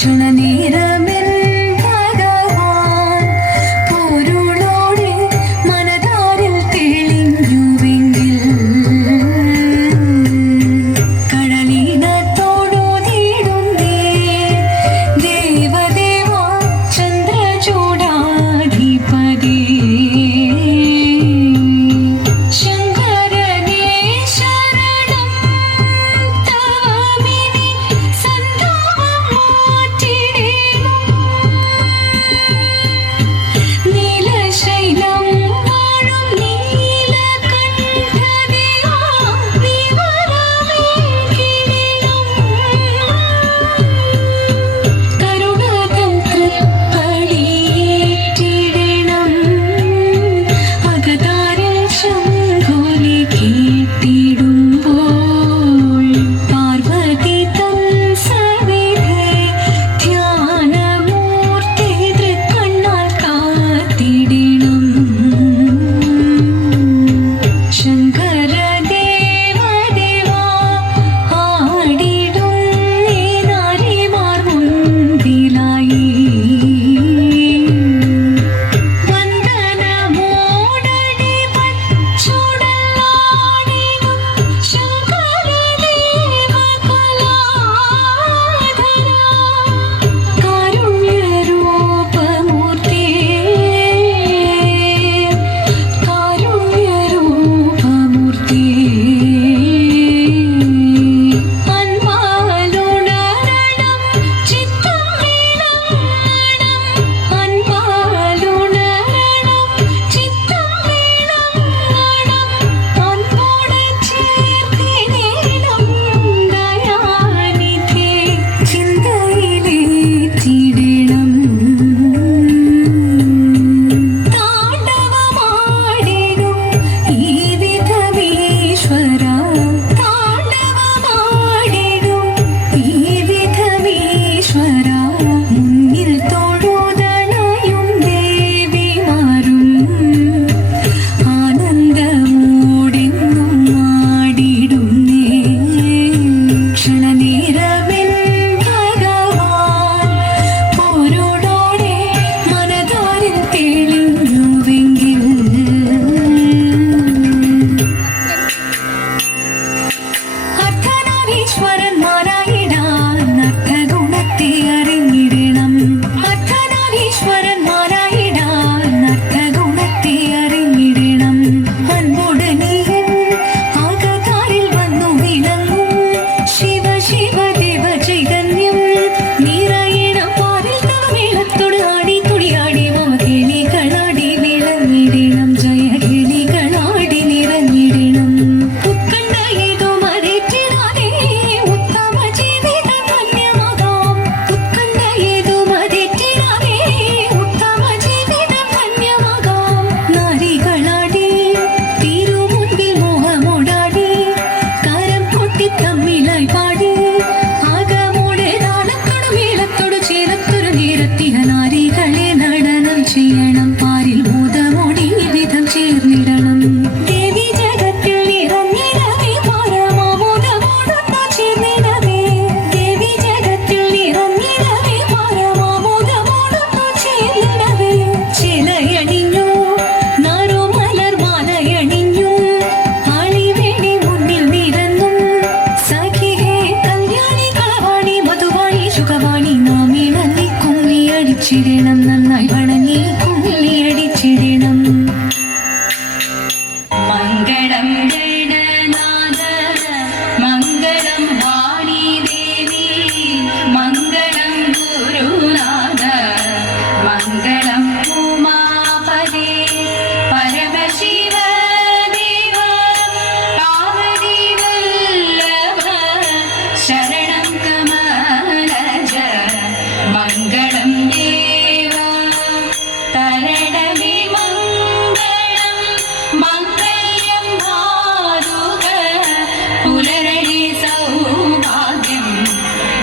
ತಕ್ಷಣ ನೀರ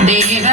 day